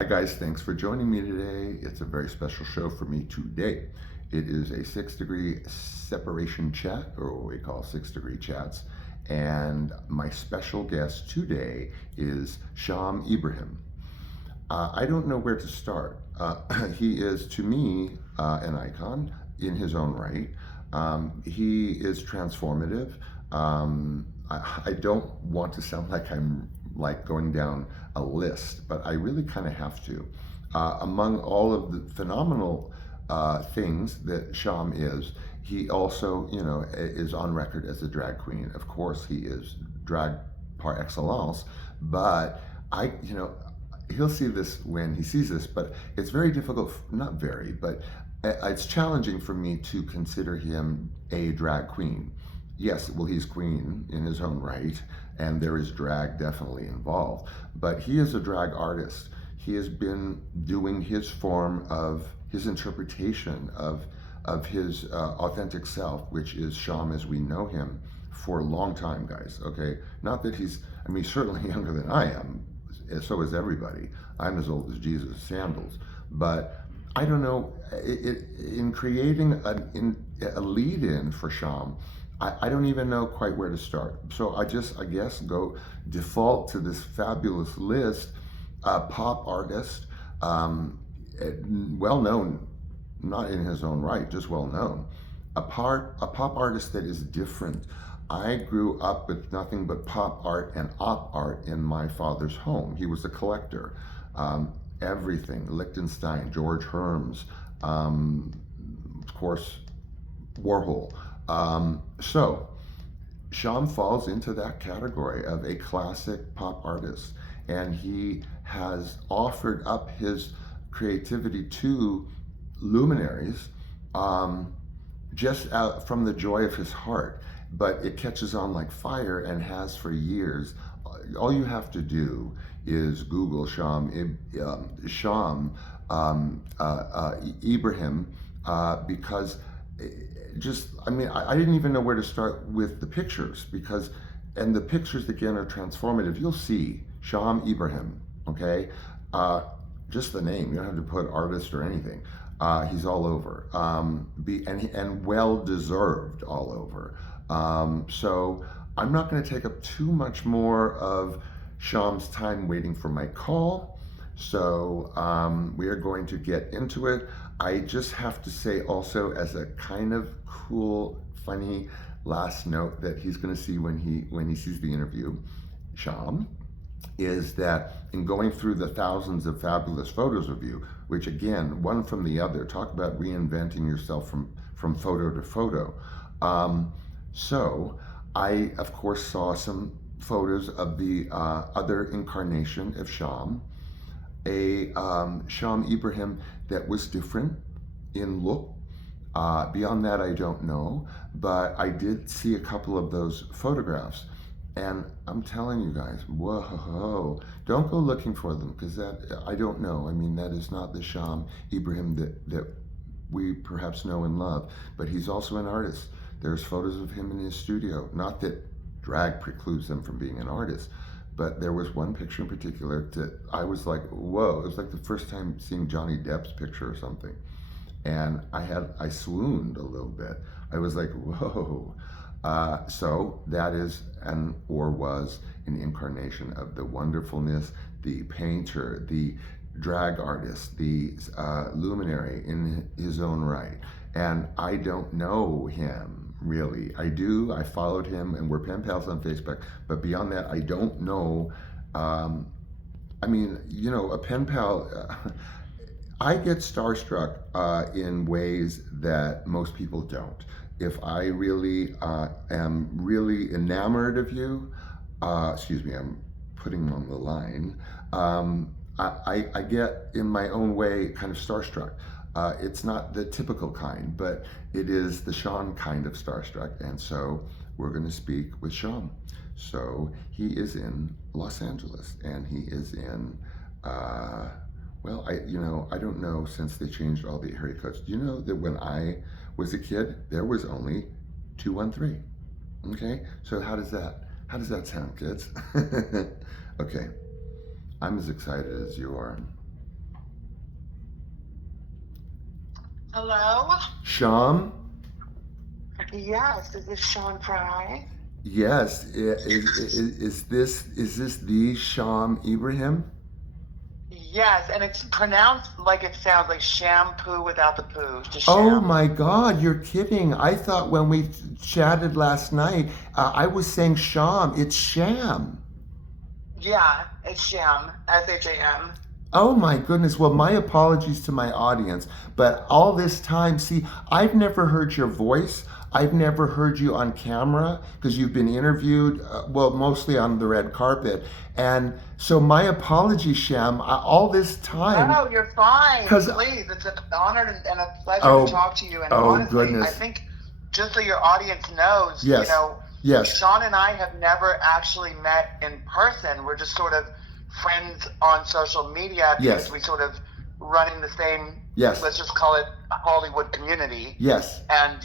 Hi guys, thanks for joining me today. It's a very special show for me today. It is a 6-degree separation chat, or what we call 6-degree chats. And my special guest today is SHAM IBRAHIM. I don't know where to start. He is, to me, an icon in his own right. He is transformative. I don't want to sound like I'm going down a list, but I really kind of have to. Among all of the phenomenal things that Sham is, he also, is on record as a drag queen. Of course, he is drag par excellence, but he'll see this when he sees this, but it's very difficult, not very, but it's challenging for me to consider him a drag queen. Yes, well, he's queen in his own right, and there is drag definitely involved, but he is a drag artist. He has been doing his form of his interpretation of his authentic self, which is Sham as we know him, for a long time, guys. Okay, not that he's certainly younger than I am. So is everybody. I'm as old as Jesus' sandals. But I don't know, in creating a lead-in for Sham, I don't even know quite where to start. So I guess, go default to this fabulous list. Pop artist, well known, not in his own right, just well known. A pop artist that is different. I grew up with nothing but pop art and op art in my father's home. He was a collector. Everything, Liechtenstein, George Herms, of course, Warhol. So Sham falls into that category of a classic pop artist, and he has offered up his creativity to luminaries, just out from the joy of his heart. But it catches on like fire and has for years. All you have to do is Google Sham IBRAHIM, because I didn't even know where to start with the pictures, and the pictures again are transformative. You'll see Sham IBRAHIM, okay? Just the name, you don't have to put artist or anything. He's all over, and well-deserved all over. So I'm not going to take up too much more of Sham's time waiting for my call. So we are going to get into it. I just have to say also, as a kind of cool, funny last note that he's going to see when he sees the interview, Sham, is that in going through the thousands of fabulous photos of you, which again, one from the other, talk about reinventing yourself from photo to photo. So I, of course, saw some photos of the other incarnation of Sham, a Sham IBRAHIM that was different in look. Beyond that, I don't know, but I did see a couple of those photographs, and I'm telling you guys, whoa, don't go looking for them, because that, I don't know. I mean, that is not the Sham IBRAHIM that we perhaps know and love, but he's also an artist. There's photos of him in his studio. Not that drag precludes them from being an artist, but there was one picture in particular that I was like, whoa, it was like the first time seeing Johnny Depp's picture or something. And I swooned a little bit. I was like, whoa. So that is or was an incarnation of the wonderfulness, the painter, the drag artist, the luminary in his own right. And I don't know him, really. I followed him, and we're pen pals on Facebook, but beyond that, I don't know. A pen pal, I get starstruck in ways that most people don't. If I really am really enamored of you, excuse me, I'm putting him on the line, I get, in my own way, kind of starstruck. It's not the typical kind, but it is the Sham kind of starstruck, and so we're going to speak with Sham. So he is in Los Angeles, and he is in, well, I don't know, since they changed all the area codes. Do you know that when I was a kid, there was only 213? Okay, so how does that sound, kids? Okay, I'm as excited as you are. Hello? Sham? Yes, is this Sean Fry? Yes. Is this the Sham Ibrahim? Yes, and it's pronounced like it sounds like shampoo without the poo, just Oh sham. my God, you're kidding. I thought when we chatted last night, I was saying Sham. It's Sham. Yeah, it's sham, S-H-A-M. Oh my goodness. Well, my apologies to my audience, but all this time, see, I've never heard your voice. I've never heard you on camera because you've been interviewed, well, mostly on the red carpet. And so my apologies, Sham, all this time, No, you're fine. because, Please, it's an honor and a pleasure to oh, talk to you. And oh honestly, I goodness. think just so your audience knows, Yes, yes, Sean and I have never actually met in person. We're just sort of friends on social media because yes, we sort of run in the same, yes, let's just call it Hollywood community. yes, And,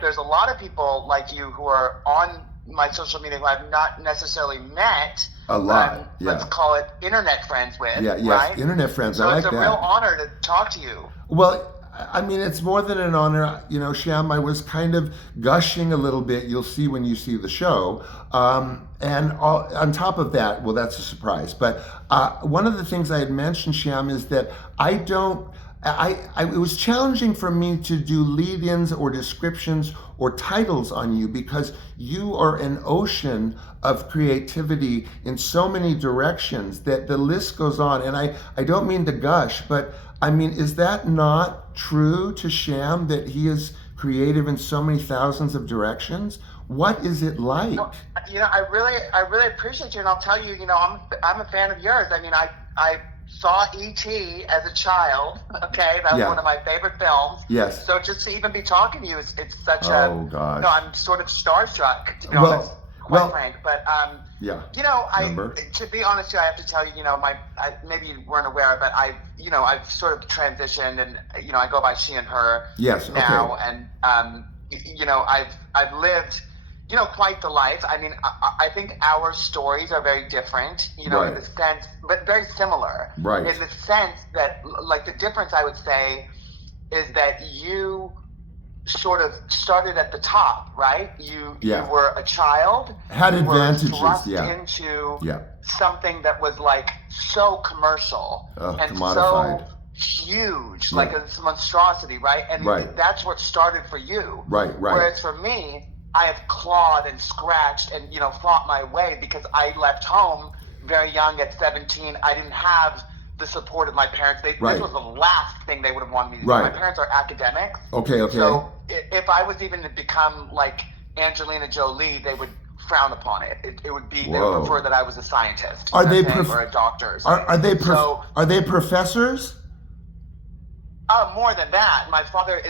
there's a lot of people like you who are on my social media who I've not necessarily met, a lot. let's Yeah, call it internet friends with, yeah, yes, right? internet friends. I So it's like a real that. honor to talk to you. Well, I mean, it's more than an honor. Sham, I was kind of gushing a little bit. You'll see when you see the show. And on top of that, well, that's a surprise. But one of the things I had mentioned, Sham, is that I don't. It was challenging for me to do lead-ins or descriptions or titles on you because you are an ocean of creativity in so many directions that the list goes on. And I don't mean to gush, but I mean, is that not true to Sham that he is creative in so many thousands of directions? What is it like? Well, I really appreciate you, and I'll tell you, I'm a fan of yours. I mean, I saw E.T. as a child. Okay, that was Yeah. one of my favorite films. Yes. So just to even be talking to you, it's such Oh gosh. I'm sort of starstruck, to be Well, honest, quite well, frank. But yeah. I Number. to be honest with you, I have to tell you, maybe you weren't aware, but I've sort of transitioned, and I go by she and her Yes. now, Okay. and I've lived quite the life. I mean, I think our stories are very different, in Right. the sense, but very similar. Right. In the sense that, like, the difference I would say is that you sort of started at the top, right? You were a child. Had you advantages. were thrust Yeah. into Yeah. something that was like so commercial and Commodified. so huge, Yeah. like a monstrosity, right? And Right. that's what started for you. Right. Right. Whereas for me, I have clawed and scratched and fought my way because I left home very young at 17. I didn't have the support of my parents. Right. This was the last thing they would have wanted me to do. Right. My parents are academics. Okay. Okay. So if I was even to become like Angelina Jolie, they would frown upon it. It would be, they would prefer that I was a scientist. Are they or a doctor? Or something. Are they professors? More than that, my father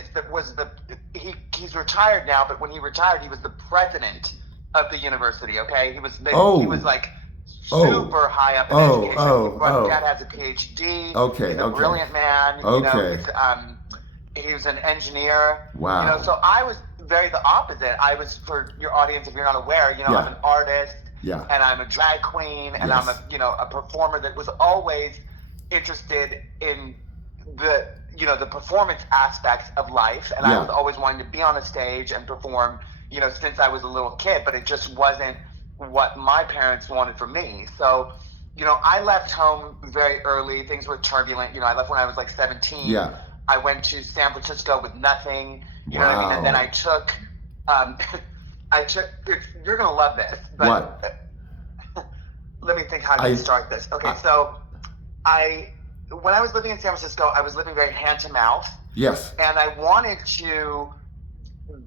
he's retired now, but when he retired, he was the president of the university. Okay, he was like super high up in education. My dad has a PhD. Okay, he's a brilliant man. Okay. He was an engineer. Wow. So I was very the opposite. I was, for your audience, if you're not aware, I'm an artist. Yeah. And I'm a drag queen, and Yes. I'm a performer that was always interested in the performance aspects of life, and I was always wanting to be on a stage and perform, since I was a little kid, but it just wasn't what my parents wanted for me. So, I left home very early. Things were turbulent. I left when I was like 17. Yeah. I went to San Francisco with nothing, you know what I mean? And then I took, you're going to love this, but What? let me think how to start this. Okay, so when I was living in San Francisco, I was living very hand to mouth. Yes. And I wanted to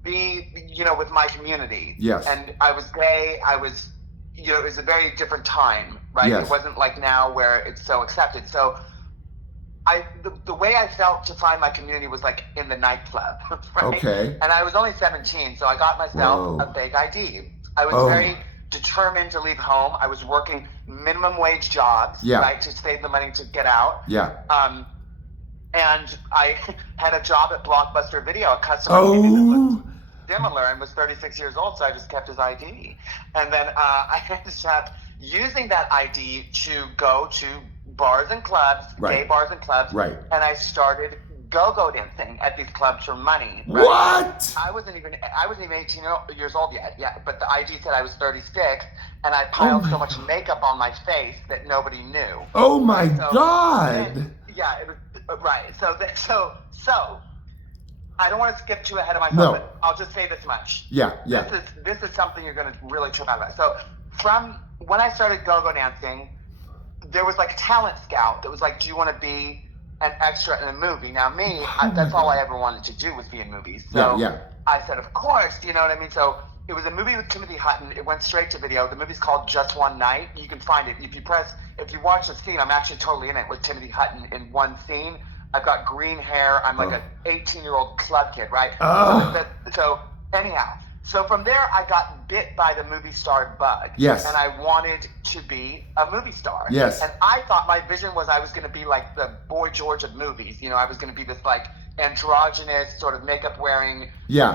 be, with my community. Yes. And I was gay. I was, it was a very different time, right? Yes. It wasn't like now where it's so accepted. So the way I felt to find my community was like in the nightclub, right? Okay. And I was only 17, so I got myself a fake ID. I was very determined to leave home. I was working minimum wage jobs, right, to save the money to get out. Yeah. And I had a job at Blockbuster Video. A customer came in that looked similar and was 36 years old, so I just kept his ID. And then I ended up using that ID to go to bars and clubs, gay bars and clubs, Right. and I started go-go dancing at these clubs for money. Right? What? I wasn't even 18 years old yet. Yeah, but the IG said I was 36, and I piled so much makeup on my face that nobody knew. Oh my God! Yeah, it was right. So I don't want to skip too ahead of myself, but I'll just say this much. Yeah. This is something you're going to really trip out about. So from when I started go-go dancing, there was like a talent scout that was like, do you want to be an extra in a movie? Now that's all I ever wanted to do was be in movies. So I said, of course, you know what I mean? So it was a movie with Timothy Hutton. It went straight to video. The movie's called Just One Night. You can find it. If you watch the scene, I'm actually totally in it with Timothy Hutton in one scene. I've got green hair. I'm like an 18-year-old club kid, right? So anyhow, so from there, I got bit by the movie star bug. Yes. And I wanted to be a movie star. Yes. And I thought my vision was I was going to be like the Boy George of movies. You know, I was going to be this like androgynous sort of makeup wearing, in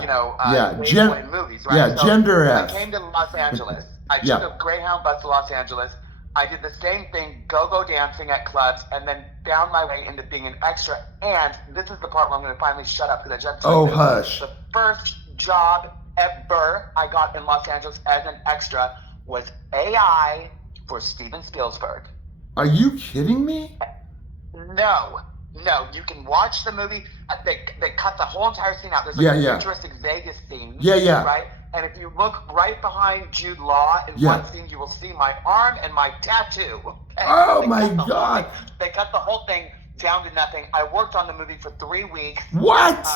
movies, right? Yeah, gender I came to Los Angeles. I took a Greyhound bus to Los Angeles. I did the same thing, go-go dancing at clubs, and then found my way into being an extra. And this is the part where I'm going to finally shut up because I just hush. The first job ever I got in Los Angeles as an extra was AI for Steven Spielberg. Are you kidding me? No, you can watch the movie. They cut the whole entire scene out. There's like a futuristic Vegas scene. Right? And if you look right behind Jude Law in one scene, you will see my arm and my tattoo. Oh my God. They cut the whole thing down to nothing. I worked on the movie for 3 weeks. What?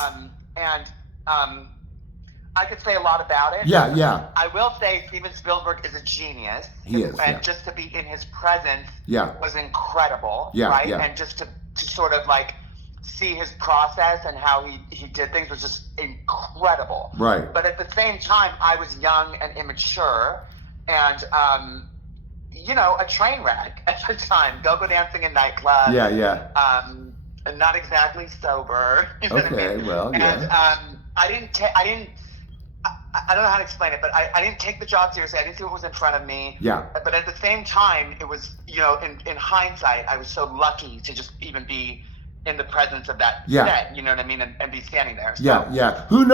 I could say a lot about it. Yeah. I will say Steven Spielberg is a genius. He is. And just to be in his presence was incredible. Yeah. Right? Yeah. And just to sort of like see his process and how he did things was just incredible. Right. But at the same time, I was young and immature and, a train wreck at the time. Go-go dancing in nightclubs. Yeah. And not exactly sober. You know what I mean? Well, yeah. And I don't know how to explain it, but I didn't take the job seriously. I didn't see what was in front of me. Yeah. But at the same time, it was, in hindsight, I was so lucky to just even be in the presence of that set, you know what I mean, and be standing there. So, yeah. Who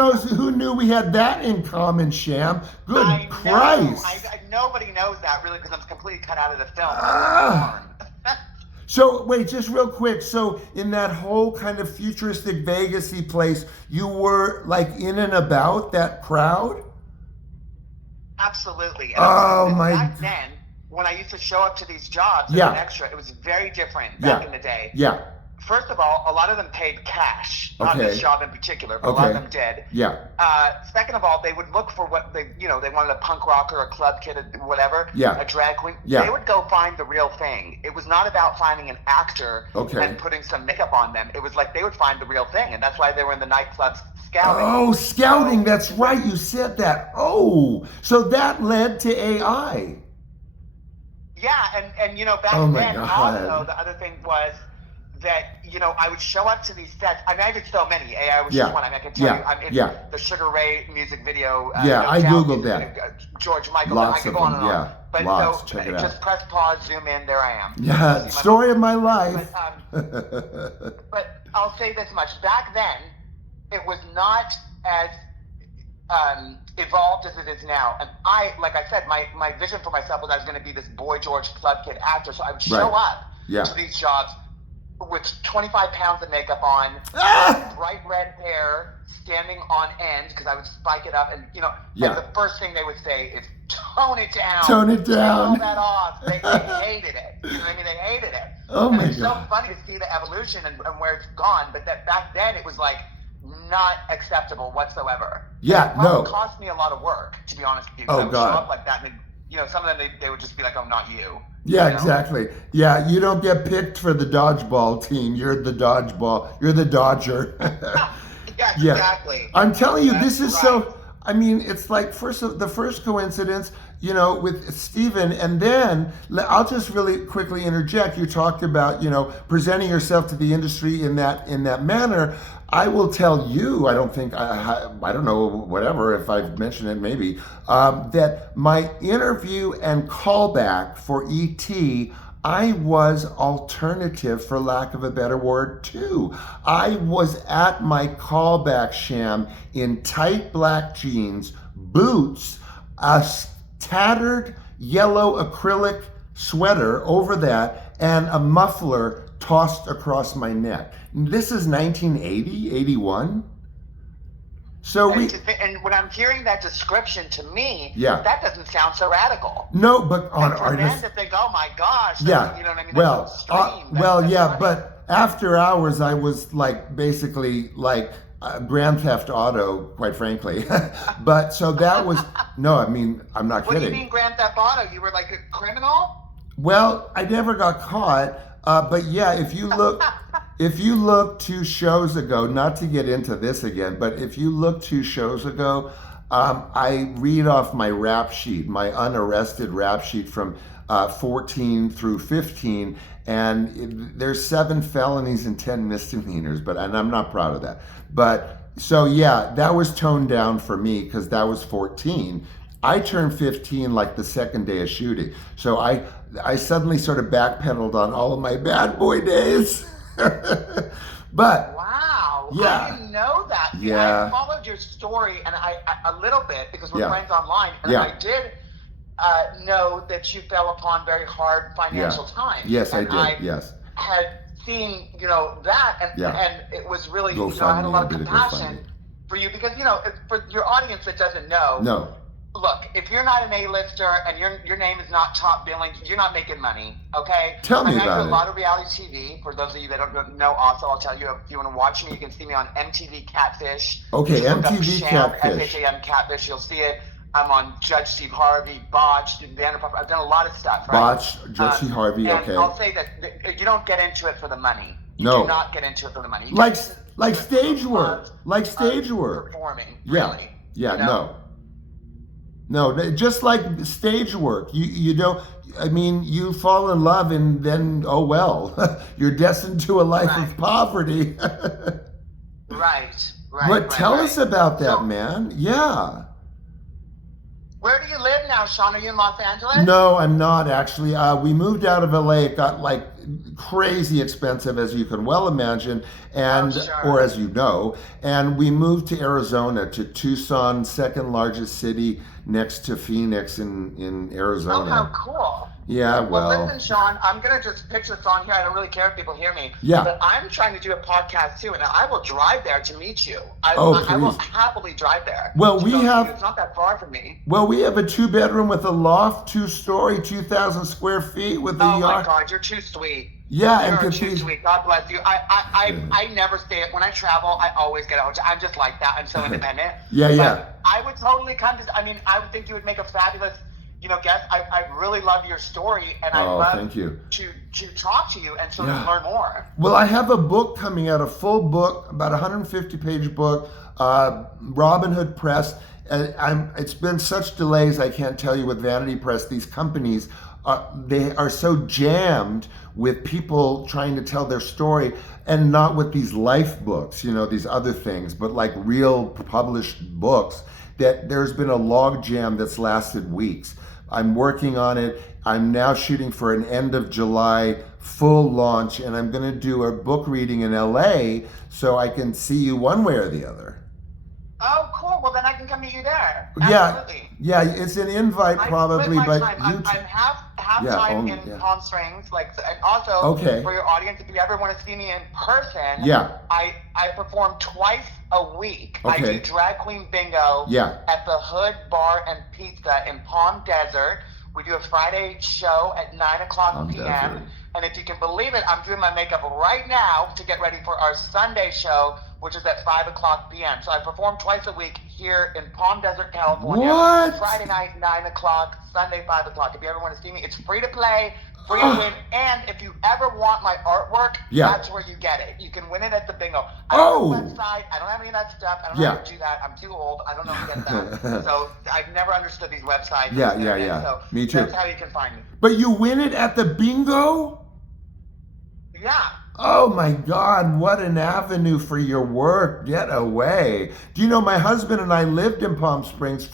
knew we had that in common, Sham? Good Christ. Nobody knows that, really, because I'm completely cut out of the film. So, wait, just real quick. So, in that whole kind of futuristic Vegas-y place, you were, like, in and about that crowd? Absolutely. And back then, when I used to show up to these jobs as an extra, it was very different back in the day. Yeah. First of all, a lot of them paid cash. Not this job in particular, but a lot of them did. Yeah. Second of all, they would look for what they wanted, a punk rocker, a club kid, whatever. Yeah. A drag queen. Yeah. They would go find the real thing. It was not about finding an actor and putting some makeup on them. It was like they would find the real thing, and that's why they were in the nightclubs scouting. Oh, scouting. That's right. You said that. Oh, so that led to AI. Yeah, and back then also the other thing was that, I would show up to these sets. I mean, I did so many. AI was just one. I mean, I can tell you, I'm in the Sugar Ray music video. I Googled that. George Michael. Lots I could go on and on. Yeah, but lots. So check it out. Just press pause, zoom in, there I am. Yeah, story of my life. But I'll say this much. Back then, it was not as evolved as it is now. And like I said, my vision for myself was I was going to be this Boy George club kid actor. So I would show up to these jobs with 25 pounds of makeup on, bright red hair, standing on end, because I would spike it up, and and the first thing they would say is, tone it down. Tone it down. Take all that off. They hated it. You know what I mean? They hated it. Oh my God. It's so funny to see the evolution and where it's gone, but that back then it was like not acceptable whatsoever. Yeah, It cost me a lot of work, to be honest with you. Oh, I would God. show up like that, and some of them they would just be like, "Oh, not you." Yeah, exactly. Yeah, you don't get picked for the dodgeball team. You're the dodgeball. You're the Dodger. Yeah, exactly. I'm telling you, this is right. so. I mean, it's like the first coincidence, with Steven, and then I'll just really quickly interject. You talked about, presenting yourself to the industry in that manner. I will tell you, I don't think, I don't know, whatever, if I've mentioned it maybe, that my interview and callback for E.T., I was alternative, for lack of a better word, too. I was at my callback sham in tight black jeans, boots, a tattered yellow acrylic sweater over that, and a muffler tossed across my neck. This is 1980, 81. So and when I'm hearing that description, to me, yeah, that doesn't sound so radical. No, but on for men to think, oh my gosh, yeah, you know what I mean? Well, that's yeah, funny. but after hours, I was like basically like Grand Theft Auto, quite frankly. But so that was no, I mean, I'm not kidding. What do you mean Grand Theft Auto? You were like a criminal? Well, I never got caught, but yeah, if you look. If you look 2 shows ago, not to get into this again, but if you look 2 shows ago, I read off my rap sheet, my unarrested rap sheet from 14 through 15, and there's 7 felonies and 10 misdemeanors, and I'm not proud of that. But so yeah, that was toned down for me because that was 14. I turned 15 like the second day of shooting, so I suddenly sort of backpedaled on all of my bad boy days. But wow, yeah, I didn't know that. Yeah, I followed your story and I a little bit because we're friends online, and yeah, I did know that you fell upon very hard financial times. Yes, and I did. Yes, had seen that, and it was really I had a lot of compassion for you because for your audience that doesn't know. No. Look, if you're not an A-lister and your name is not top billing, you're not making money, okay? Tell me about it. I do a lot of reality TV. For those of you that don't know, also, I'll tell you, if you want to watch me, you can see me on MTV Catfish. Okay, MTV SHAM, Catfish. SHAM Catfish, you'll see it. I'm on Judge Steve Harvey, Botched, Vanderpump. I've done a lot of stuff, right? Botched, Judge Steve Harvey, and okay. I'll say that you don't get into it for the money. You do not get into it for the money. Like stage work. Like stage work. Performing, yeah. Really. Yeah, No, just like stage work. You don't, I mean, you fall in love and then, oh well, you're destined to a life of poverty. Right. But tell us about that, man. Yeah. Where do you live now, Sean? Are you in Los Angeles? No, I'm not actually. We moved out of LA. It got like crazy expensive, as you can well imagine, and or as you know. And we moved to Arizona, to Tucson, second largest city next to Phoenix in Arizona. Oh, how cool. Yeah, well. Listen, Sean, I'm going to just pitch this on here. I don't really care if people hear me. Yeah. But I'm trying to do a podcast too, and I will drive there to meet you. I will happily drive there. Well, it's not that far from me. Well, we have a 2-bedroom with a loft, 2-story, 2,000 square feet with a yard. Oh my God, you're too sweet. Yeah, you're too sweet. God bless you. I never stay. When I travel, I always get a hotel. I'm just like that. I'm so independent. Yeah. I would totally come to. I mean, I would think you would make a fabulous, guest. I really love your story, and I love thank you. to talk to you and sort of learn more. Well, I have a book coming out, a full book, about 150-page book, Robin Hood Press. It's been such delays, I can't tell you, with Vanity Press. These companies, they are so jammed with people trying to tell their story, and not with these life books, these other things, but like real published books, that there's been a log jam that's lasted weeks. I'm working on it. I'm now shooting for an end of July full launch, and I'm going to do a book reading in LA so I can see you one way or the other. Oh, cool. Well, then I can come meet you there. Absolutely. Yeah. It's an invite probably, but I'm half time in Palm Springs, and also for your audience, if you ever want to see me in person, I perform twice a week. I do drag queen bingo at the Hood Bar and Pizza in Palm Desert. We do a Friday show at 9:00 p.m. And if you can believe it, I'm doing my makeup right now to get ready for our Sunday show, which is at 5:00 p.m. So I perform twice a week here in Palm Desert, California. What? Friday night, 9:00, Sunday, 5:00. If you ever want to see me, it's free to play, free to win. And if you ever want my artwork, that's where you get it. You can win it at the bingo. I don't have a website. I don't have any of that stuff. I don't know how to do that. I'm too old. I don't know how to get that. So I've never understood these websites. Yeah. So me too. That's how you can find me. But you win it at the bingo? Yeah. Oh my God, what an avenue for your work. Get away. Do you know, my husband and I lived in Palm Springs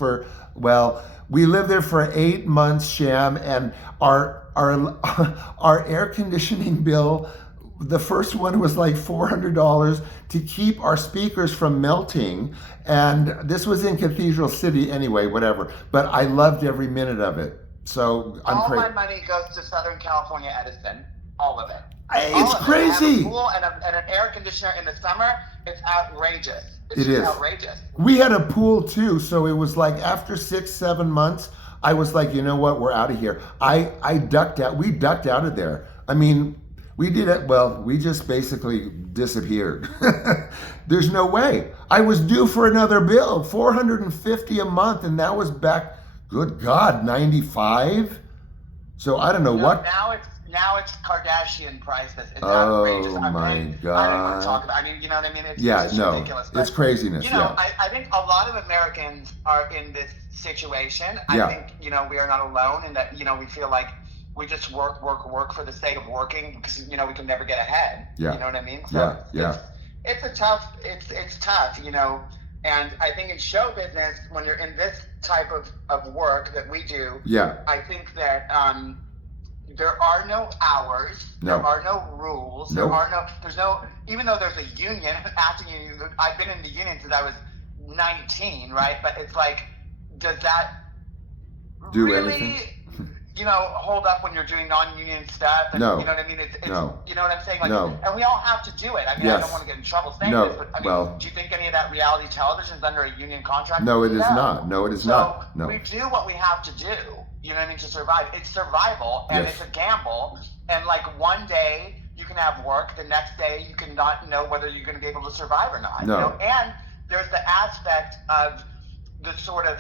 we lived there for 8 months, Sham, and our our our air conditioning bill, the first one was like $400 to keep our speakers from melting. And this was in Cathedral City anyway, whatever. But I loved every minute of it. So I'm all crazy. my money goes to Southern California Edison, all of it. It's crazy. I have a pool and an air conditioner in the summer. It's outrageous. It is outrageous. We had a pool too, so it was like after 6-7 months, I was like, you know what, we're out of here. I ducked out. We ducked out of there. I mean, we did it. Well, we just basically disappeared. There's no way. I was due for another bill, $450 a month, and that was back, good God, 95. So I don't know what. Now it's Kardashian prices. It's outrageous. Oh my God! I don't want to talk about. I mean, you know what I mean? It's ridiculous. It's craziness. You know, I think a lot of Americans are in this situation. I think we are not alone in that. We feel like we just work for the sake of working because we can never get ahead. Yeah. You know what I mean? So it's tough. And I think in show business, when you're in this type of work that we do, I think that there are no hours. No. There are no rules. Nope. There's no, even though there's a union, acting union, I've been in the union since I was 19, right? But it's like, does that do really, anything? Hold up when you're doing non-union stuff? And, No. You know what I mean? It's No. You know what I'm saying? Like, No. And we all have to do it. I mean, Yes. I don't want to get in trouble saying No. this, but I mean, Well, do you think any of that reality television is under a union contract? No, it is not. No, it is not. No. We do what we have to do. You know what I mean? To survive. It's survival, and it's a gamble. And like one day you can have work, the next day you can not know whether you're going to be able to survive or not. No. And there's the aspect of the sort of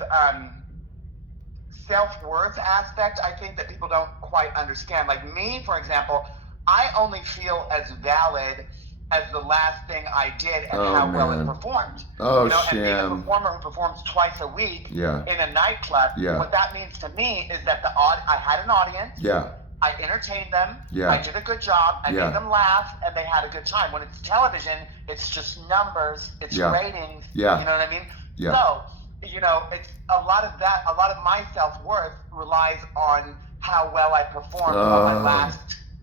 self-worth aspect, I think, that people don't quite understand. Like me, for example, I only feel as valid as the last thing I did and how well it performed. Oh, and being a Sham. performer who performs twice a week in a nightclub, Yeah. what that means to me is that I had an audience. Yeah. I entertained them. Yeah. I did a good job. I Yeah. made them laugh, and they had a good time. When it's television, it's just numbers. It's ratings. Yeah. You know what I mean? Yeah. So, it's a lot of that. A lot of my self-worth relies on how well I performed on my last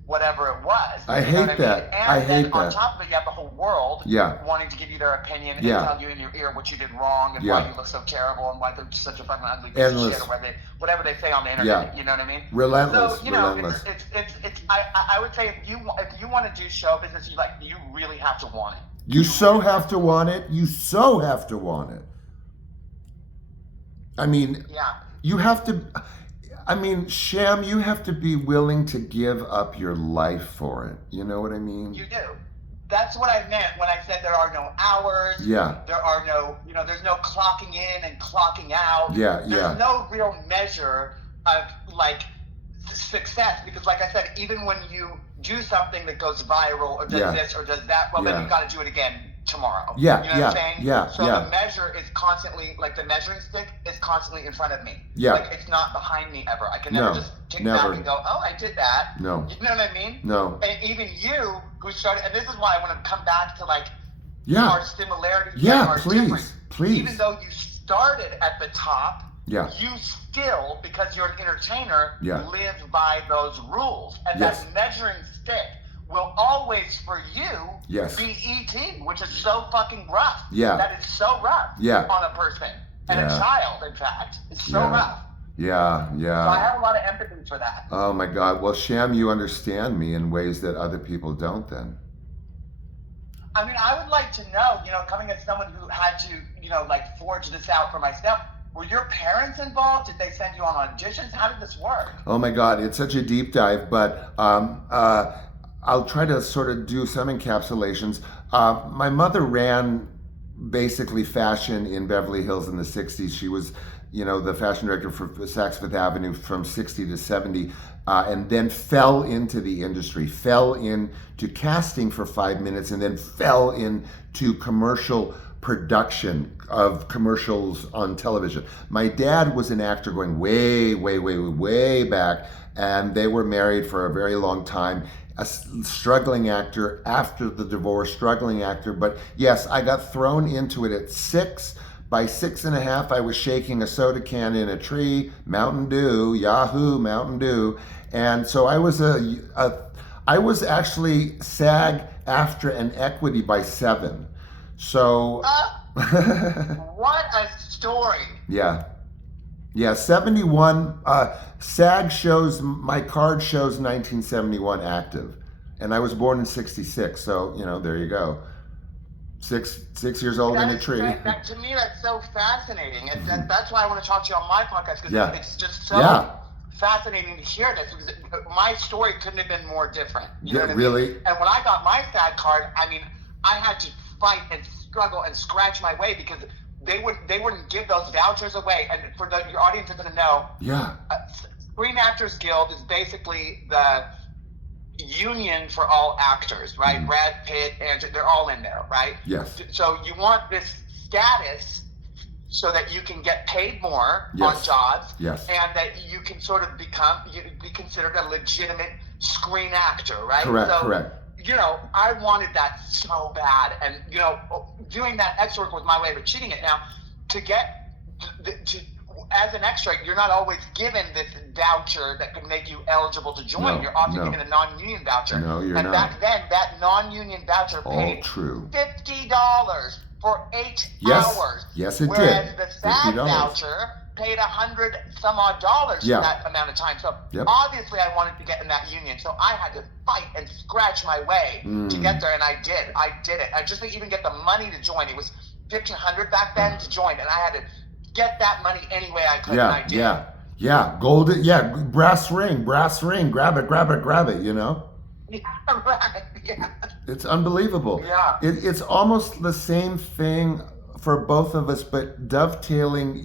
whatever it was. I hate that. And I then hate on that. top of it, you have the whole world Yeah. wanting to give you their opinion and Yeah. tell you in your ear what you did wrong and why you look so terrible and why they're such a fucking ugly piece of shit, or whatever they say on the internet. You know what I mean? Relentless. So relentless. I would say if you want to do show business, you really have to want it. You so have to want it. You so have to want it. I mean, you have to. I mean, Sham, you have to be willing to give up your life for it. You know what I mean? You do. That's what I meant when I said there are no hours. Yeah. There are no, there's no clocking in and clocking out. Yeah, There's no real measure of like success, because like I said, even when you do something that goes viral or does this or does that, well, then you got to do it again tomorrow. Yeah, you know what I'm saying? yeah, So the measure is constantly, like the measuring stick is constantly in front of me. Yeah. Like it's not behind me ever. I can never just take back and go, oh, I did that. No. You know what I mean? No. And even you, who started, and this is why I want to come back to like our similarities. Yeah, our please, difference. please. Even though you started at the top, Yeah. you still, because you're an entertainer, Yeah. live by those rules. And Yes. that measuring stick will always, for you, Yes. be ET, which is so fucking rough. Yeah. That is so rough on a person. And a child, in fact. It's so rough. Yeah, yeah. So I have a lot of empathy for that. Oh my God. Well, Sham, you understand me in ways that other people don't then. I mean, I would like to know, coming as someone who had to, like forge this out for myself, were your parents involved? Did they send you on auditions? How did this work? Oh my God, it's such a deep dive, but I'll try to sort of do some encapsulations. My mother ran basically fashion in Beverly Hills in the 60s. She was, the fashion director for Saks Fifth Avenue from 60 to 70, and then fell into the industry, fell into casting for 5 minutes, and then fell into commercial production of commercials on television. My dad was an actor going way, way, way, way back, and they were married for a very long time. A struggling actor after the divorce, struggling actor. But yes, I got thrown into it at 6. By 6.5, I was shaking a soda can in a tree, Mountain Dew, Yahoo, Mountain Dew. And so I was actually SAG after an equity by 7. So what a story. yeah. Yeah, 71 SAG shows, my card shows 1971 active. And I was born in 66, so there you go. Six years old in a tree. That, to me, that's so fascinating. That's why I want to talk to you on my podcast, because it's just so fascinating to hear this, because my story couldn't have been more different. You know what I mean? Really? And when I got my SAG card, I mean, I had to fight and struggle and scratch my way, because they wouldn't give those vouchers away. And for your audience is going to know, Screen Actors Guild is basically the union for all actors, right? Mm-hmm. Brad Pitt, Andrew, they're all in there, right? Yes. So you want this status so that you can get paid more on jobs, and that you can sort of be considered a legitimate screen actor, right? Correct. I wanted that so bad, and doing that extra work was my way of achieving it. Now, as an extra, you're not always given this voucher that can make you eligible to join. You're often given a non-union voucher. No, you're and not. Back then, that non-union voucher paid $50 for 8 hours. Yes, it whereas did. the SAG voucher paid $100 some odd dollars for that amount of time. So obviously, I wanted to get in that union. So I had to fight and scratch my way to get there, and I did. I did it. I just didn't even get the money to join. It was $1,500 back then to join, and I had to get that money any way I could, and I did. Golden, brass ring, grab it, It's unbelievable. It's almost the same thing for both of us, but dovetailing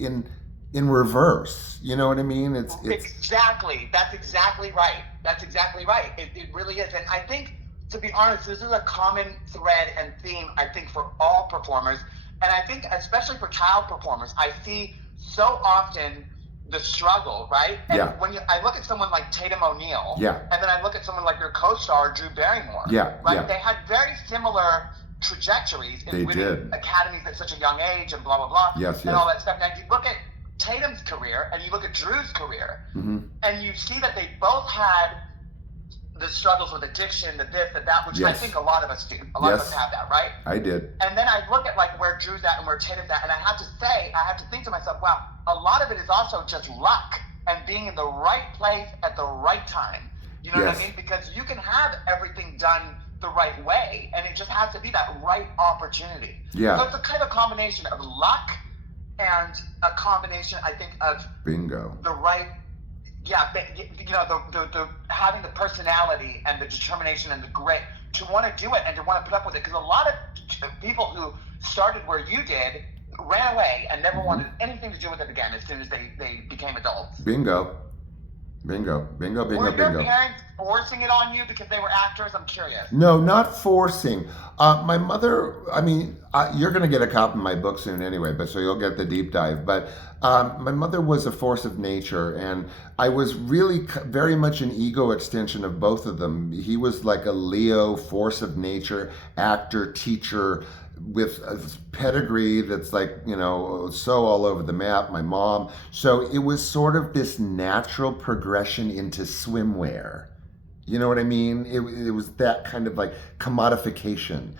in reverse. You know what I mean? It's exactly. That's exactly right. It really is. And I think, to be honest, this is a common thread and theme, I think, for all performers. And I think, especially for child performers, I see so often the struggle, right? And when I look at someone like Tatum O'Neal, and then I look at someone like your co-star, Drew Barrymore, right? They had very similar trajectories in winning academies at such a young age, and blah, blah, blah, and all that stuff. Now, you look at Tatum's career, and you look at Drew's career, and you see that they both had the struggles with addiction, the this, the that, which I think a lot of us do. A lot of us have that, right? I did. And then I look at where Drew's at and where Tatum's at, and I have to think to myself, wow, a lot of it is also just luck and being in the right place at the right time. You know what I mean? Because you can have everything done the right way, and it just has to be that right opportunity. So it's a kind of combination of luck and a combination, I think, of the right. The having the personality and the determination and the grit to want to do it and to want to put up with it. Because a lot of people who started where you did ran away and never wanted anything to do with it again as soon as they became adults. Bingo. Were your parents forcing it on you because they were actors? I'm curious. No, not forcing. My mother, you're going to get a copy of my book soon anyway, but so you'll get the deep dive. But my mother was a force of nature, and I was really very much an ego extension of both of them. He was like a Leo, force of nature, actor, teacher, with a pedigree that's so all over the map, my mom. So it was sort of this natural progression into swimwear. You know what I mean? It was that kind of commodification,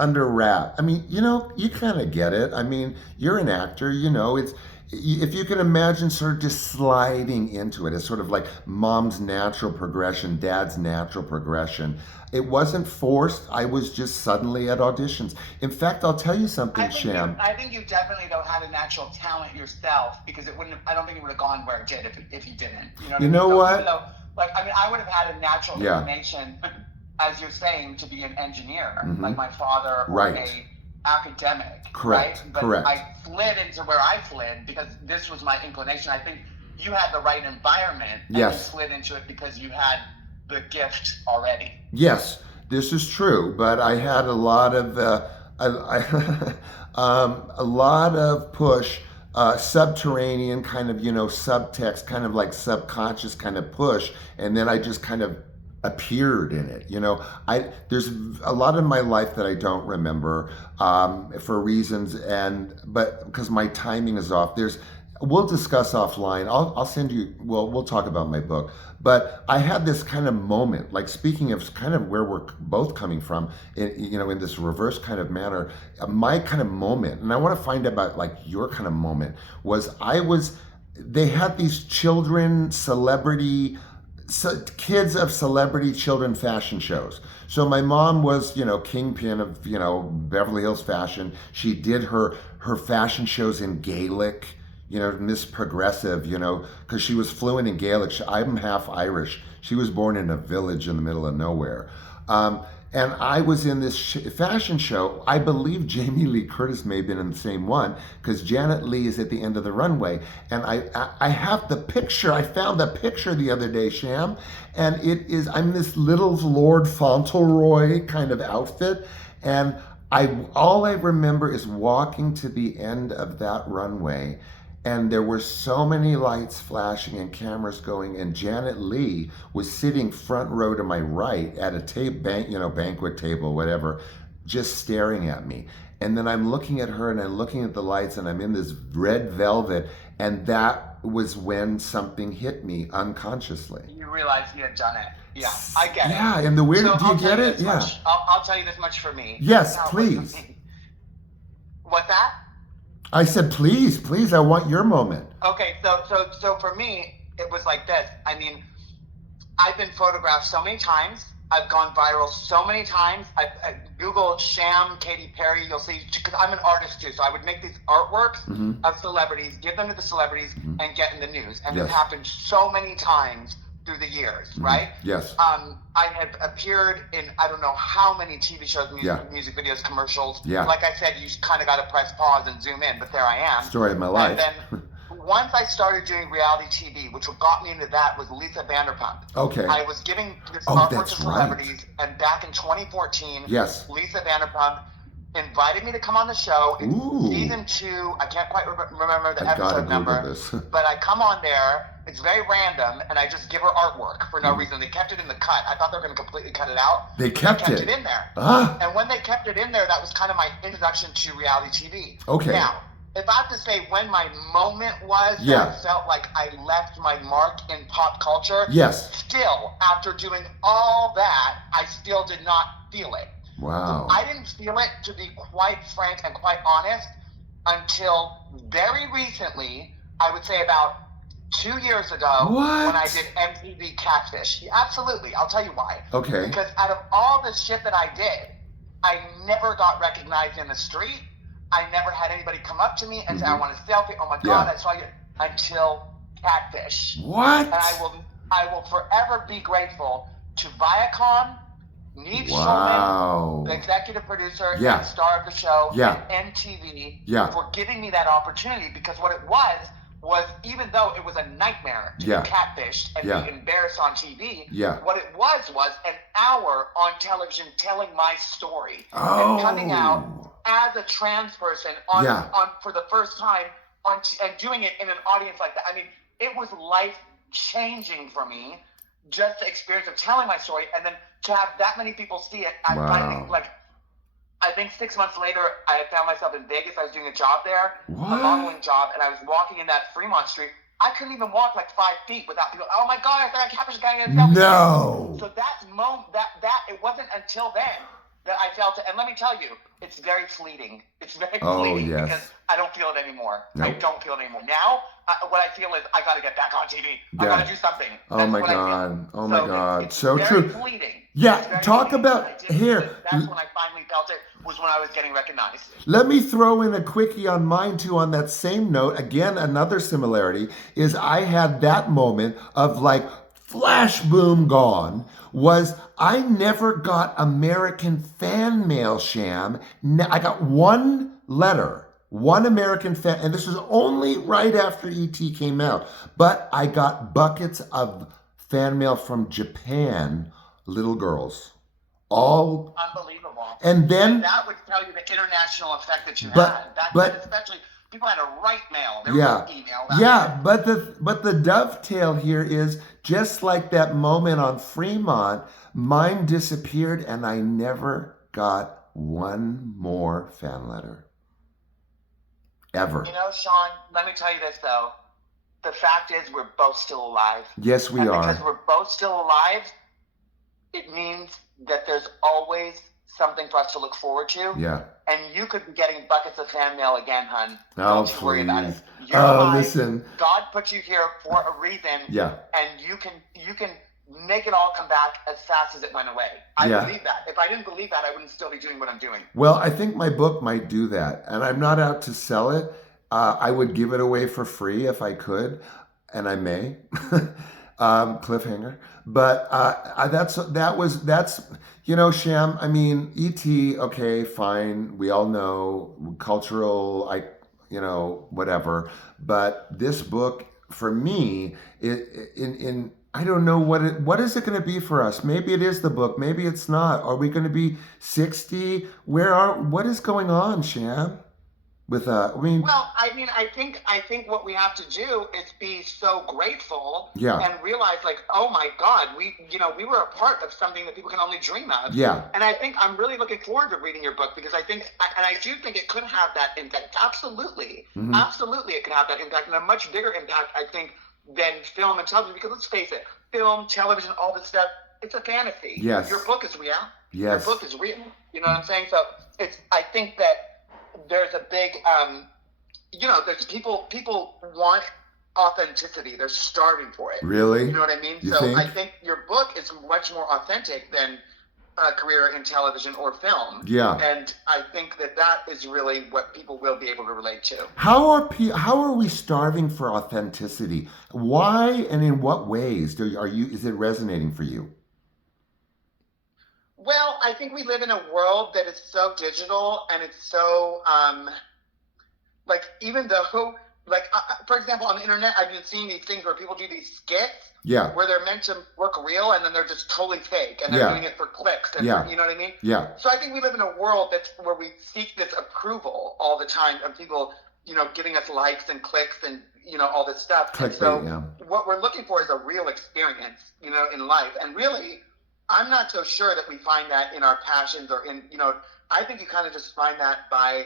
under wrap. You kind of get it. You're an actor, it's, if you can imagine sort of just sliding into it, it's sort of like mom's natural progression, dad's natural progression. It wasn't forced. I was just suddenly at auditions. In fact, I'll tell you something, Sham. I think you definitely don't have a natural talent yourself, because I don't think it would have gone where it did if you didn't. You know what? Even though, I would have had a natural inclination, as you're saying, to be an engineer, like my father, or a academic. Correct. But Correct. I slid into where I slid because this was my inclination. I think you had the right environment, and you slid into it because you had the gift already. Yes, this is true, but I had a lot of push, subterranean kind of, subtext, kind of like subconscious kind of push, and then I just kind of appeared in it. There's a lot of my life that I don't remember for reasons, but because my timing is off. We'll discuss offline. I'll send you, well, we'll talk about my book. But I had this kind of moment, like speaking of kind of where we're both coming from, in this reverse kind of manner, my kind of moment, and I want to find out about like your kind of moment, they had these children, kids of celebrity children fashion shows. So my mom was, kingpin of, Beverly Hills fashion. She did her fashion shows in Gaelic, Miss Progressive, because she was fluent in Gaelic. I'm half Irish. She was born in a village in the middle of nowhere. And I was in this fashion show. I believe Jamie Lee Curtis may have been in the same one, because Janet Leigh is at the end of the runway. And I have the picture. I found the picture the other day, Sham. And I'm this little Lord Fauntleroy kind of outfit. And all I remember is walking to the end of that runway, and there were so many lights flashing and cameras going, and Janet Leigh was sitting front row to my right at a banquet table, whatever, just staring at me. And then I'm looking at her and I'm looking at the lights, and I'm in this red velvet, and that was when something hit me unconsciously. You realized you had done it. Yeah, I get it. Yeah, and the weird, So do you get it? Yeah. I'll tell you this much for me. Yes, please. What's that? I said, please, I want your moment. Okay, so for me, it was like this. I mean, I've been photographed so many times. I've gone viral so many times. I Googled SHAM, Katy Perry. You'll see, because I'm an artist too. So I would make these artworks of celebrities, give them to the celebrities, and get in the news. And it happened so many times through the years, right? Yes. I have appeared in I don't know how many TV shows, music videos, commercials. Yeah. Like I said, you kind of got to press pause and zoom in, but there I am. Story of my life. And then once I started doing reality TV, which what got me into that was Lisa Vanderpump. Okay. I was giving this artwork to celebrities, and back in 2014, Lisa Vanderpump invited me to come on the show. It's season 2. I can't quite remember the episode number, but I come on there. It's very random, and I just give her artwork for no reason. They kept it in the cut. I thought they were going to completely cut it out. They kept it in there. And when they kept it in there, that was kind of my introduction to reality TV. Okay. Now, if I have to say when my moment was, that I felt like I left my mark in pop culture, still, after doing all that, I still did not feel it. Wow. I didn't feel it, to be quite frank and quite honest, until very recently. I would say about 2 years ago, when I did MTV Catfish. Yeah, absolutely. I'll tell you why. Okay. Because out of all the shit that I did, I never got recognized in the street. I never had anybody come up to me and say, I want a selfie. Oh my God, I saw you. Until Catfish. What? And I will forever be grateful to Viacom, Neve Schulman, the executive producer and star of the show, and MTV, for giving me that opportunity, because what it was even though it was a nightmare to be catfished and be embarrassed on TV, what it was an hour on television telling my story and coming out as a trans person on for the first time and doing it in an audience like that. I mean, it was life-changing for me, just the experience of telling my story, and then to have that many people see it. I think 6 months later, I had found myself in Vegas. I was doing a job there, a modeling job, and I was walking in that Fremont Street. I couldn't even walk like 5 feet without people. Oh my God! I thought I captured a guy in a selfie. No. So that moment, it wasn't until then that I felt it. And let me tell you, it's very fleeting. It's very fleeting because I don't feel it anymore. Nope. I don't feel it anymore. Now, what I feel is I got to get back on TV. I got to do something. Oh my God. Oh my God. It's so very true. Fleeting. Yeah. Talk about here. That's when I finally felt it. Was when I was getting recognized. Let me throw in a quickie on mine too. On that same note, again, another similarity is I had that moment of like flash boom gone. Was I never got American fan mail, Sham. I got one letter, one American fan, and this was only right after ET came out. But I got buckets of fan mail from Japan, little girls. All unbelievable. And then that would tell you the international effect that you had. But especially people had to write mail. There was email. But the dovetail here is just like that moment on Fremont, mine disappeared and I never got one more fan letter. ever. You know, Sean, let me tell you this though. The fact is, we're both still alive. Yes, we And are. because we're both still alive, it means that there's always something for us to look forward to. Yeah. And you could be getting buckets of fan mail again, hun. Oh, Don't you worry about it. please. You're Oh, alive. listen. God put you here for a reason. Yeah. And you can make it all come back as fast as it went away. I believe that. If I didn't believe that, I wouldn't still be doing what I'm doing. Well, I think my book might do that, and I'm not out to sell it. I would give it away for free if I could, and I may. Cliffhanger. But that's you know, Sham. I mean, E.T. Okay, fine. We all know cultural, whatever. But this book, for me, in I don't know what is it going to be for us. Maybe it is the book. Maybe it's not. Are we going to be 60? What is going on, Sham? Well, I think what we have to do is be so grateful and realize, like, oh my God, we were a part of something that people can only dream of. Yeah. And I think I'm really looking forward to reading your book because I do think it could have that impact. Absolutely. Mm-hmm. Absolutely it could have that impact, and a much bigger impact, I think, than film and television, because let's face it, film, television, all this stuff, it's a fantasy. Yes. Your book is real. Yes. Your book is real. You know what I'm saying? So I think that there's a big, there's people want authenticity. They're starving for it. Really? You know what I mean? I think your book is much more authentic than a career in television or film. Yeah. And I think that is really what people will be able to relate to. How are we starving for authenticity? Why and in what ways is it resonating for you? Well, I think we live in a world that is so digital, and it's so, even though, for example, on the internet, I've been seeing these things where people do these skits where they're meant to look real, and then they're just totally fake, and they're doing it for clicks, and you know what I mean? Yeah. So I think we live in a world where we seek this approval all the time of people, giving us likes and clicks and, all this stuff. What we're looking for is a real experience, in life. And really, I'm not so sure that we find that in our passions or in, I think you kind of just find that by,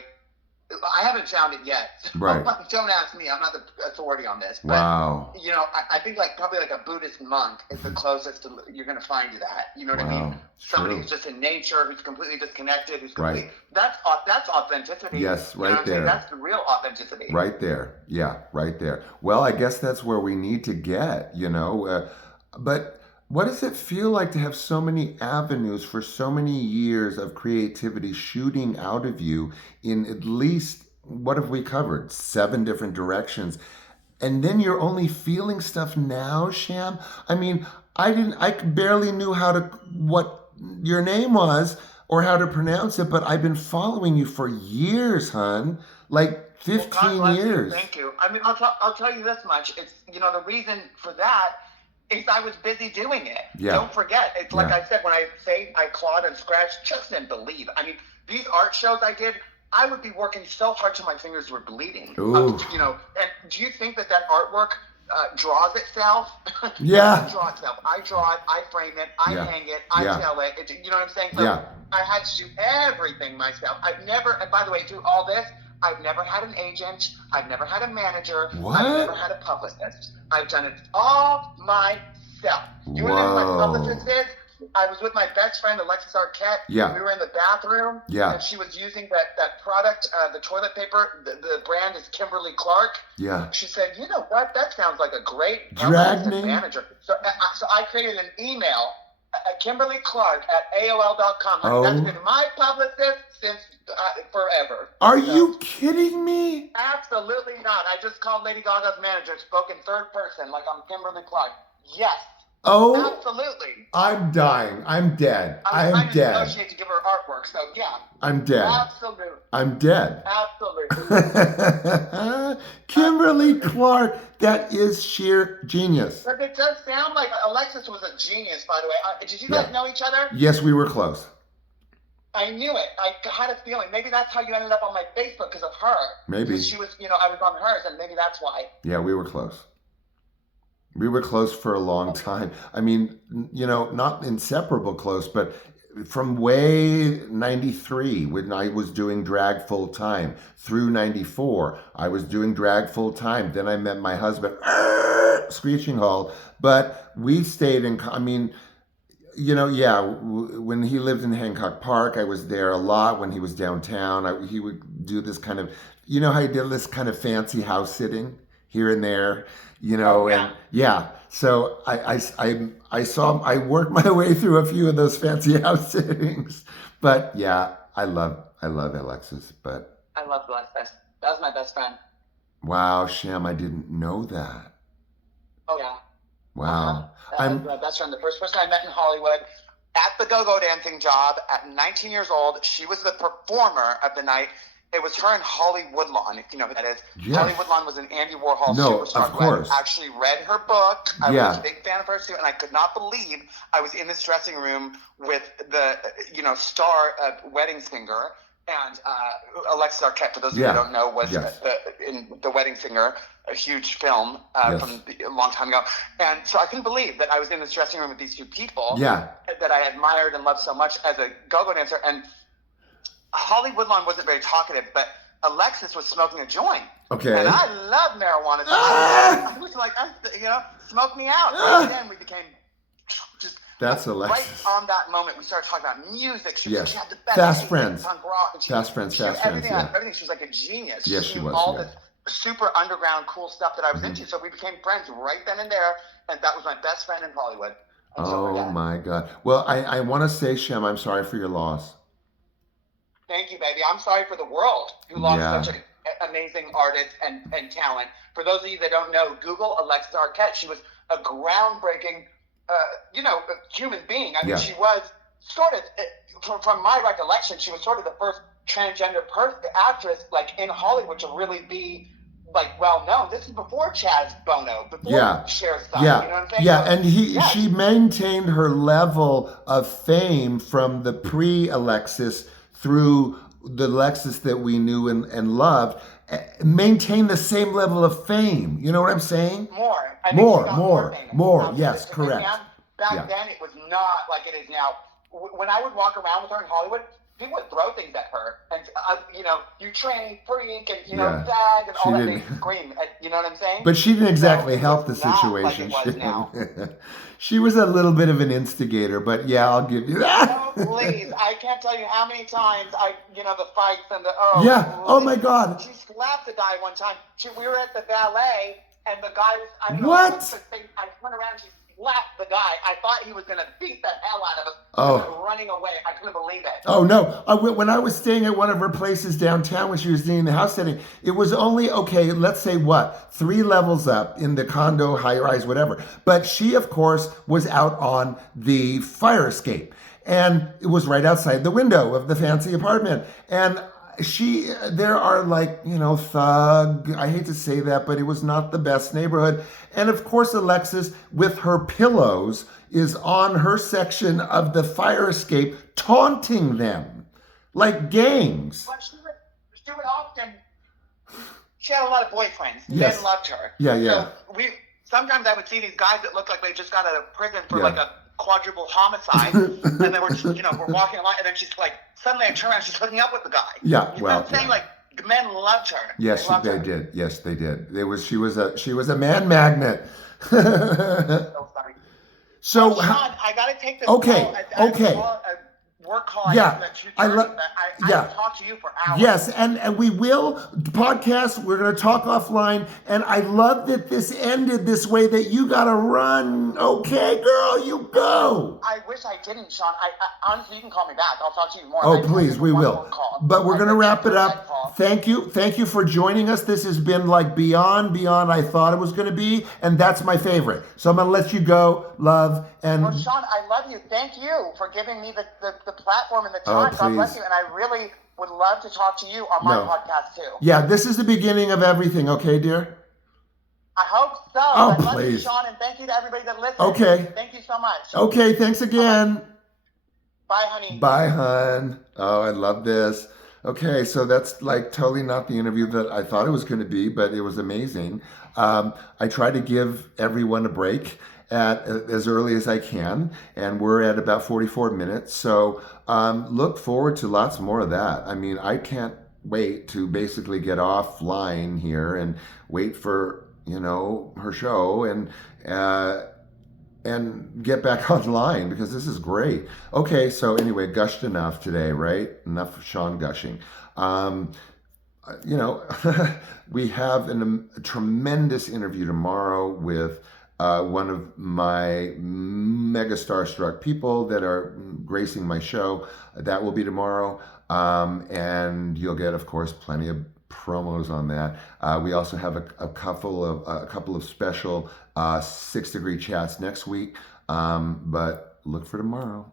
I haven't found it yet. Right. Don't ask me. I'm not the authority on this. But, wow. I think probably a Buddhist monk is the closest you're going to find to that. You know what I mean? Somebody who's just in nature, who's completely disconnected, who's completely, that's authenticity. Yes, right there. That's the real authenticity. Right there. Yeah, right there. Well, I guess that's where we need to get, but what does it feel like to have so many avenues for so many years of creativity shooting out of you in at least, what have we covered? 7 different directions. And then you're only feeling stuff now, Sham? I mean, I barely knew what your name was or how to pronounce it, but I've been following you for years, hon. Like 15 years. Thank you. I mean, I'll tell you this much. It's, the reason for that is I was busy doing it. Yeah. Don't forget. It's like I said, when I say I clawed and scratched, just didn't believe. I mean, these art shows I did, I would be working so hard till my fingers were bleeding. And do you think that artwork draws itself? Yeah. It doesn't draw itself. I draw it, I frame it, I hang it, I tell it. You know what I'm saying? So I had to do everything myself. And by the way, through all this, I've never had an agent. I've never had a manager. What? I've never had a publicist. I've done it all myself. You know what my publicist is? I was with my best friend, Alexis Arquette. Yeah. We were in the bathroom. Yeah. And she was using that product, the toilet paper. The brand is Kimberly Clark. Yeah. She said, you know what? That sounds like a great drag name manager. So I created an email at Kimberly Clark at AOL.com. That's been my publicist since forever. Are you kidding me? Absolutely not. I just called Lady Gaga's manager, spoke in third person like I'm Kimberly Clark. Yes. Oh. Absolutely. I'm dying. I'm dead. I was dead. to negotiate to give her artwork, so yeah. I'm dead. Absolutely. I'm dead. Absolutely. Kimberly Clark, that is sheer genius. But it does sound like Alexis was a genius, by the way. Did you guys know each other? Yes, we were close. I knew it. I had a feeling. Maybe that's how you ended up on my Facebook, because of her. Maybe. Because she was, I was on hers, and maybe that's why. Yeah, we were close. We were close for a long time. I mean, not inseparable close, but from way 93 when I was doing drag full time through 94. I was doing drag full time. Then I met my husband, screeching halt. But we stayed in, I mean, you know, yeah, when he lived in Hancock Park, I was there a lot. When he was downtown, he would do this kind of, you know how he did this kind of fancy house sitting here and there, you know, and yeah. So I worked my way through a few of those fancy house sittings, but yeah, I love Alexis, but. I love Alexis. That was my best friend. Wow, Sham, I didn't know that. Oh yeah. Wow. That was my best friend. The first person I met in Hollywood at the go-go dancing job at 19 years old. She was the performer of the night. It was her and Holly Woodlawn, if you know who that is. Yes. Holly Woodlawn was an Andy Warhol superstar. Of course. I actually read her book. I was a big fan of hers too, and I could not believe I was in this dressing room with the, you know, star of Wedding Singer and Alexis Arquette, for those of you who don't know, was in The Wedding Singer, a huge film from a long time ago. And so I couldn't believe that I was in this dressing room with these two people that I admired and loved so much as a go-go dancer. And Holly Woodlawn wasn't very talkative, but Alexis was smoking a joint. Okay. And I love marijuana. So I was like, you know, smoke me out. And then we became just... That's Alexis. Right on that moment, we started talking about music. She had the best Fast Friends. Punk rock. And Fast Friends, everything. She was like a genius. Yes, she she knew was. All this super underground, cool stuff that I was into. So we became friends right then and there. And that was my best friend in Hollywood. Oh my God. Well, I want to say, Shem, I'm sorry for your loss. Thank you, baby. I'm sorry for the world who lost such an amazing artist and talent. For those of you that don't know, Google Alexis Arquette. She was a groundbreaking, you know, human being. I mean, she was sort of, from my recollection, she was sort of the first transgender actress, like, in Hollywood to really be, like, well known. This is before Chaz Bono, before Cher Sun. Yeah. You know what I'm saying? Yeah, and she maintained her level of fame from the pre-Alexis through the Alexis that we knew and loved, maintain the same level of fame. You know what I'm saying? More. More. Yes, correct. Back then, it was not like it is now. When I would walk around with her in Hollywood, people would throw things at her, and you know, you tranny freak, and you know, fag, and all that. They scream. You know what I'm saying? But she didn't exactly help the situation. Like it was now. She was a little bit of an instigator, but yeah, I'll give you that. Oh, please. I can't tell you how many times the fights and the, oh my God. She slapped a guy one time. We were at the ballet, and the guy was, I don't know. What? I turned around, she slapped the guy. I thought he was going to beat the hell out of us. Oh. Running away. I couldn't believe it. Oh, no. When I was staying at one of her places downtown when she was doing the house setting, it was only, okay, let's say 3 levels up in the condo, high rise, whatever. But she, of course, was out on the fire escape. And it was right outside the window of the fancy apartment. And there are, like, you know, thug, I hate to say that, but it was not the best neighborhood. And of course, Alexis, with her pillows, is on her section of the fire escape, taunting them like gangs. But she would often, she had a lot of boyfriends. Yes. Men loved her. Yeah. So sometimes I would see these guys that looked like they just got out of prison for like a quadruple homicide, and they were just, you know, we're walking along, and then she's like, suddenly I turn around, she's hooking up with the guy. Yeah, you know what I'm saying? Like, the men loved her. Yes, they did. Yes, they did. She was a man magnet. So sorry. So Sean, I gotta take this. Okay. Work call. Yeah, I talk to you for hours. Yes, and we will podcast. We're going to talk offline. And I love that this ended this way. That you got to run. Okay, girl, you go. I wish I didn't, Sean. I honestly, you can call me back. I'll talk to you more. Oh, please, we will. But we're going to wrap it up. Thank you for joining us. This has been like beyond I thought it was going to be, and that's my favorite. So I'm going to let you go, love, and. Well, Sean, I love you. Thank you for giving me the platform and the time. God bless you. And I really would love to talk to you on my podcast too. Yeah, this is the beginning of everything. Okay, dear? I hope so. Oh, I love please. you, Sean, and thank you to everybody that listens. Okay. Thank you so much. Okay, thanks again. Bye, honey. Bye, hun. Oh, I love this. Okay, so that's like totally not the interview that I thought it was going to be, but it was amazing. I try to give everyone a break. at as early as I can, and we're at about 44 minutes. So look forward to lots more of that. I mean, I can't wait to basically get offline here and wait for her show and get back online because this is great. Okay, so anyway, gushed enough today, right? Enough Sean gushing. You know, we have a tremendous interview tomorrow with one of my mega starstruck people that are gracing my show. That will be tomorrow. And you'll get, of course, plenty of promos on that. We also have a couple of special 6 degree chats next week. But look for tomorrow.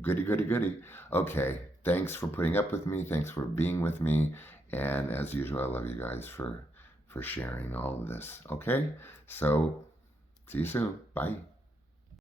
Goody, goody, goody. Okay. Thanks for putting up with me. Thanks for being with me. And as usual, I love you guys for sharing all of this. Okay? So, see you soon. Bye.